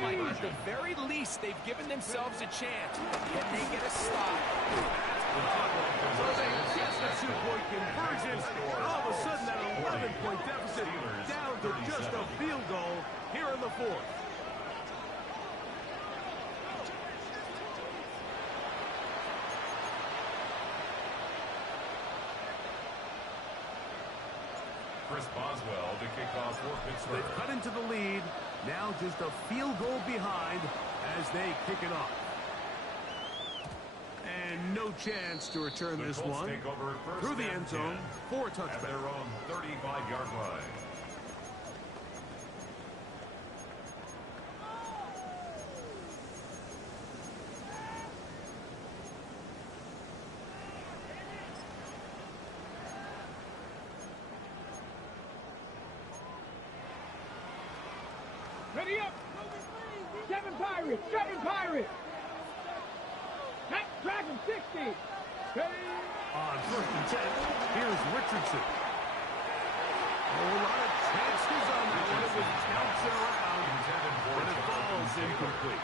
Mike, at the very least, they've given themselves a chance. Can they get a stop? So they get the 2-point conversion. All of a sudden, that 11-point deficit down to just a field goal here in the 4th. Chris Boswell to kick off for Pittsburgh. They've cut into the lead. Now just a field goal behind as they kick it off. And no chance to return this Colts one take over through the end zone for a at touchback. their own 35-yard line. Ready up. 7 Pirates. 7 Pirates. Dragon 60. Ready. On 1st and 10, here's Richardson. A lot of chances on that one. It was bouncing around, but it falls incomplete.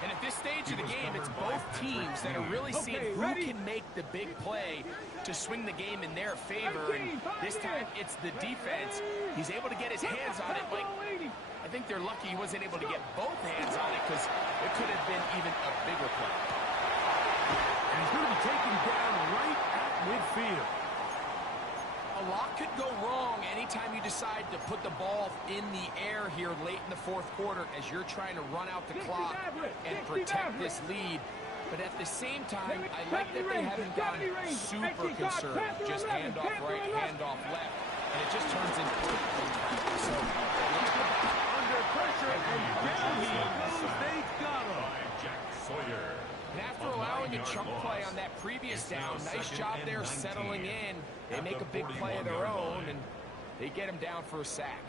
And at this stage of the game, it's both teams that are really seeing who can make the big play to swing the game in their favor. And this time, it's the defense. He's able to get his hands on it, Mike. I think they're lucky he wasn't able to get both hands on it because it could have been even a bigger play. And he's going to be taken down right at midfield. A lot could go wrong anytime you decide to put the ball in the air here late in the 4th quarter as you're trying to run out the clock and protect this lead. But at the same time, I like that they haven't gone super conservative. Just handoff right, handoff left. And it just turns into so under pressure, and down he goes. They got him. Jack Sawyer. And after allowing a chunk play on that previous down, nice job there settling in. They make a big play of their own, and they get him down for a sack.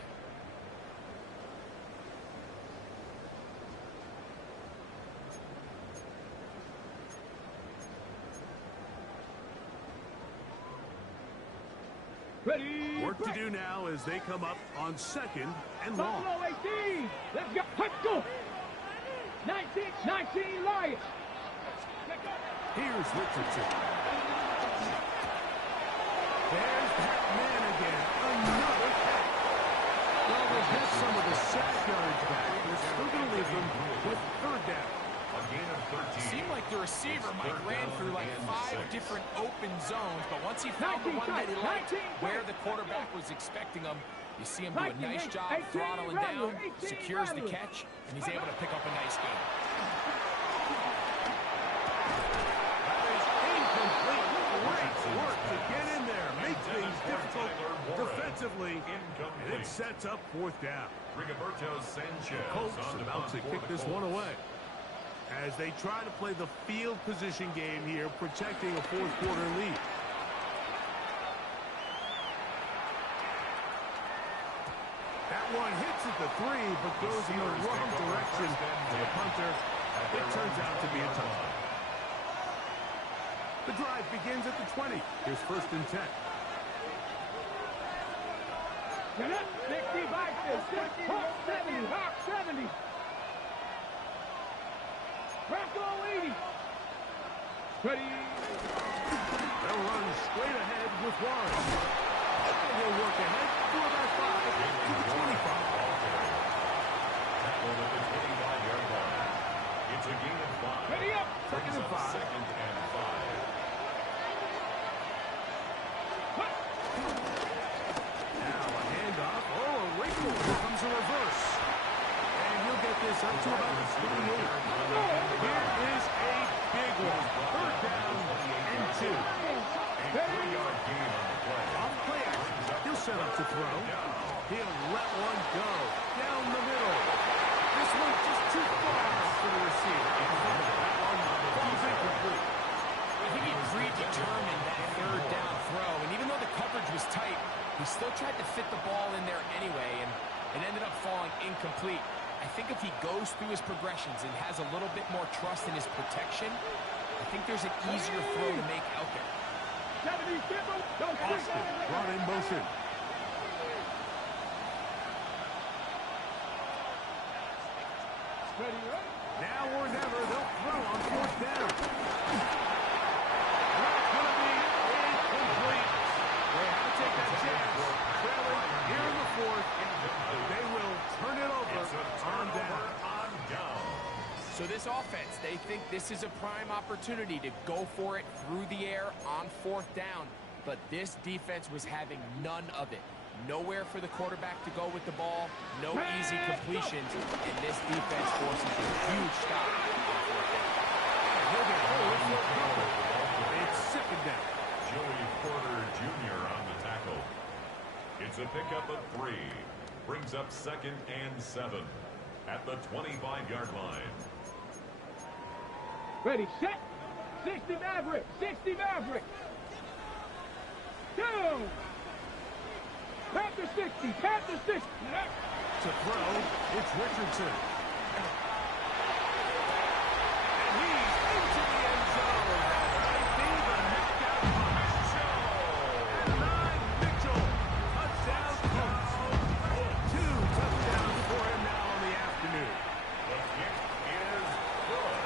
Ready. Work to do now as they come up on 2nd and long. Buffalo 18. Let's go. Let's go. 19 Lions. Here's Richardson. There's that man again. Another catch. Well, they get some of the sack yards back. They're still going to leave them with 3rd down. A gain of 13. Seemed like the receiver, Mike, ran through like 5 different open zones, but once he found the one that he liked, where the quarterback was expecting him, you see him do a nice job throttling down, secures the catch, and he's able to pick up a nice gain. Great work to get in there, make things difficult defensively, and it sets up 4th down. Rigoberto Sanchez Colts on the about to punt for kick the this Colts. one away as they try to play the field position game here, protecting a 4th quarter lead. That one hits at the 3, but goes in the wrong direction to the punter. It turns out to be a touchdown. The drive begins at the 20. Here's 1st and 10. 65, 70, Hawk 70. Ready. They'll run straight ahead with one. And he'll work ahead for about 5 to the 25. Tackled at the 25-yard line. It's a gain of 5. Ready up. Second and 5. Second and 5. Now a handoff. Oh, a wrinkle. Here comes a reverse. And he'll get this up to about the 28. Here is a big one. Third down and 2. A 3-yard gain on the play. Off play action. He'll set up to throw. He'll let one go. Down the middle. This one just too far for the receiver. That one falls incomplete. I think he predetermined that third down throw, and even though the coverage was tight, he still tried to fit the ball in there anyway, and it ended up falling incomplete. I think if he goes through his progressions and has a little bit more trust in his protection, I think there's an easier throw to make out there. Austin brought in motion. Ready. Now or never, they'll throw on 4th down. That's going to be incomplete. They have to take that chance. Trailing here in the 4th. They will turn it over on down. So this offense, they think this is a prime opportunity to go for it through the air on 4th down. But this defense was having none of it. Nowhere for the quarterback to go with the ball. No easy completions. And this defense forces a huge stop on 4th down. He'll get it's 2nd down. Joey Porter Jr. on the tackle. It's a pickup of 3. Brings up 2nd and 7 at the 25-yard line. Ready, set. 60 Maverick. 60 Maverick. Down. Panther 60. Panther 60. To throw, it's Richardson. And he's into the end zone. That might be the knockout punch. And 9, Mitchell. Touchdown, Colts. 2 touchdowns for him now in the afternoon. The kick is good.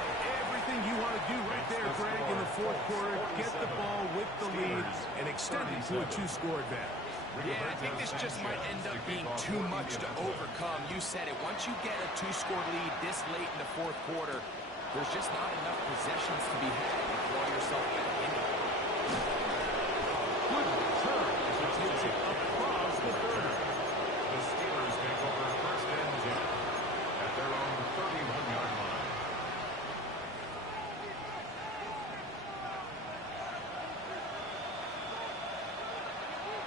Everything you want to do right there, Greg, in the 4th quarter. Get the ball with the lead and extend it to a 2-score advantage. Yeah, I think this just might end up being too much to overcome. You said it. Once you get a 2-score lead this late in the 4th quarter, there's just not enough possessions to be had to draw yourself back into it. Good return as it takes it across the 30. The Steelers take over 1st and 10 at their own 31-yard line.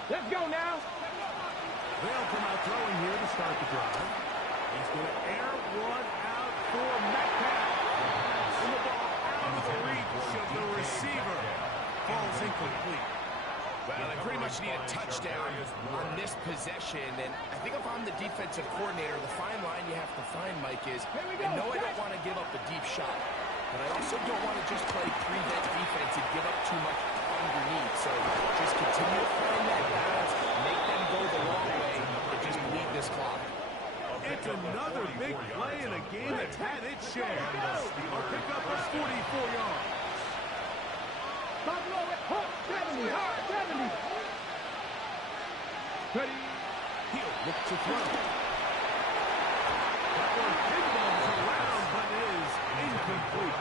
Let's go now. They'll come out throwing here to start the drive. He's going to air one out for Metcalf. And the ball out of the reach of the receiver. Falls incomplete. Well, they pretty much need a touchdown on this possession, and I think if I'm the defensive coordinator, the fine line you have to find, Mike, is I know I don't want to give up a deep shot, but I also don't want to just play prevent defense and give up too much underneath. So just continue to find that balance, make them go the long way, and just bleed this clock. It's another big play in a game that's had its share. A pickup of 44 yards. 70. 70. Ready. He'll look to throw. That one pinballs around, but is incomplete.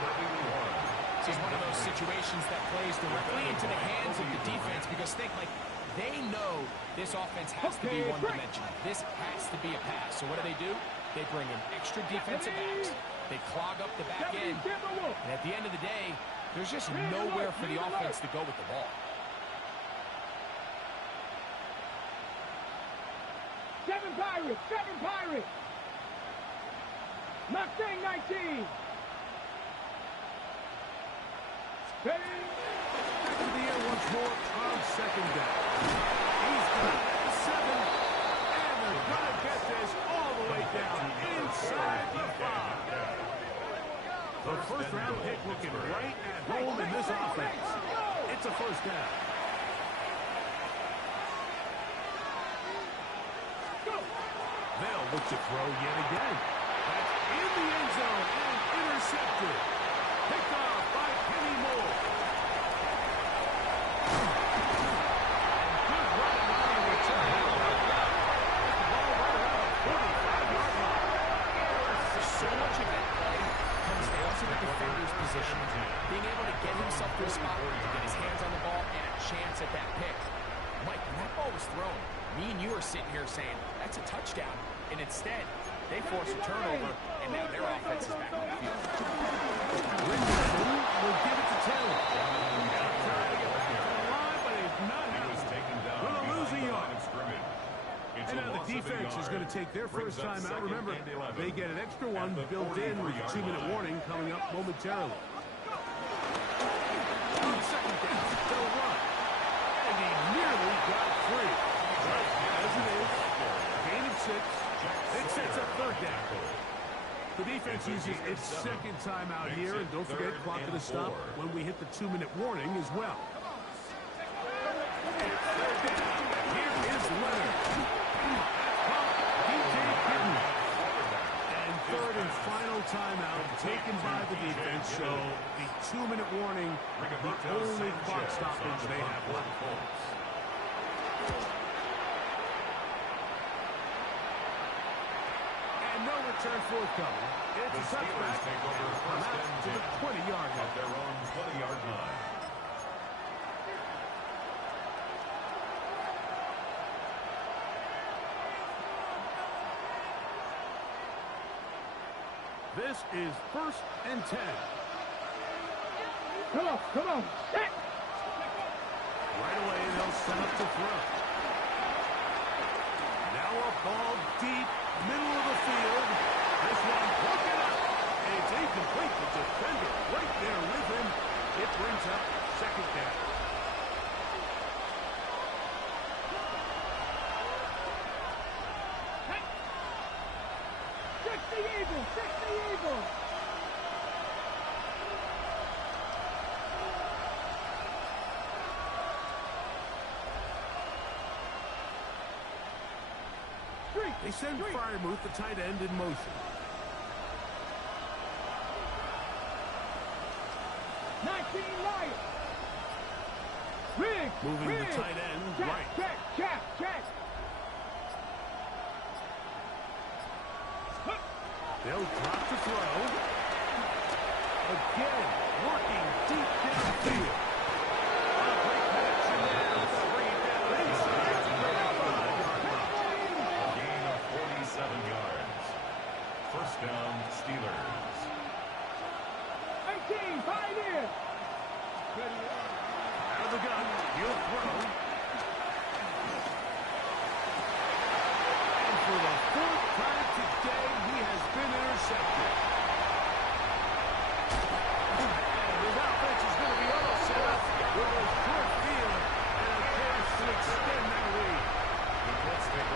This is one of those situations that plays directly into the hands of the defense because they know this offense has to be one-dimensional. This has to be a pass. So what do? They bring in extra defensive backs. They clog up the back end. And at the end of the day, there's just nowhere for the offense to go with the ball. 7 Pirates. 7 Pirates. Mustang 19. Back to the air once more on 2nd down. He's got 7, and they're going to get this all the way down inside the 5. The first-round pick looking right at home in this offense. It's a 1st down. They'll look to throw yet again. That's in the end zone and intercepted. Picked off by Penny Moore. defender's position. Being able to get himself to a spot to get his hands on the ball and a chance at that pick. Mike, when that ball was thrown, me and you are sitting here saying, that's a touchdown. And instead, they force a turnover, and now their offense is back on the field. Richardson will give it to Taylor. Trying to get back to the line, but he's not going to lose a yard. And now the defense is going to take their first time out. Remember, they get an extra one built in with a 2-minute warning coming up momentarily. On second down, they'll run. And he nearly got free. But as it is, gain of 6. It sets up third down. The defense uses its second timeout here. And don't forget, clock to the stop when we hit the 2-minute warning as well. Third down. Here is Leonard. And third and final timeout taken by the defense. So the 2-minute warning, the only clock stoppage they have left. And no return forthcoming. It's a touchback. To the 20-yard line. Their own 20-yard line. This is 1st and 10. Come on, set! Right away, they'll set up to throw. Now a ball deep, middle of the field. This one broken up. It's incomplete. The defender right there with him. It brings up second down. Six the Eagles! They send Fryermuth, the tight end, in motion. 19 Lions! Riggs! Moving the tight end right. Check! They'll drop to throw. Again, working deep downfield. A great connection there. Bring it down inside to the 5-yard line. A gain of 47 yards. First down, Steelers. 18, Pioneers! Out of the gun, he'll throw. And for the 4th time today, he has been intercepted. And his offense is going to be all set up with a short field and a chance to extend that lead.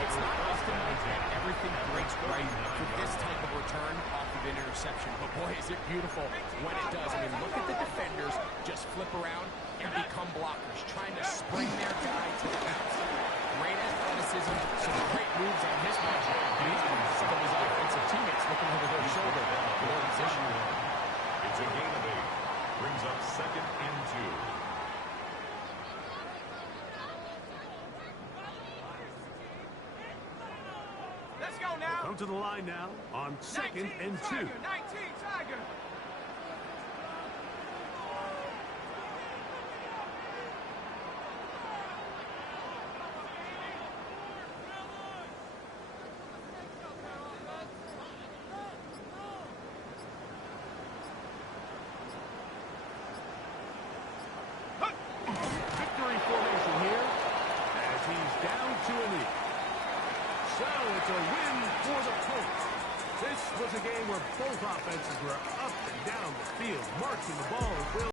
It's not often that everything breaks right with this type of return off of an interception. But boy, is it beautiful when it does. I mean, look at the defenders just flip around and become blockers, trying to spring their guy to the bounce. Great athleticism, some great moves on his part. And even some of his offensive teammates looking over their shoulder for their position. It's a gain of 8. Brings up second and 2. Let's go now! Come to the line now on 2nd and 2. 19 Tiger! Victory formation here as he's down to a knee. So it's a win for the Colts. This was a game where both offenses were up and down the field, marching the ball as well.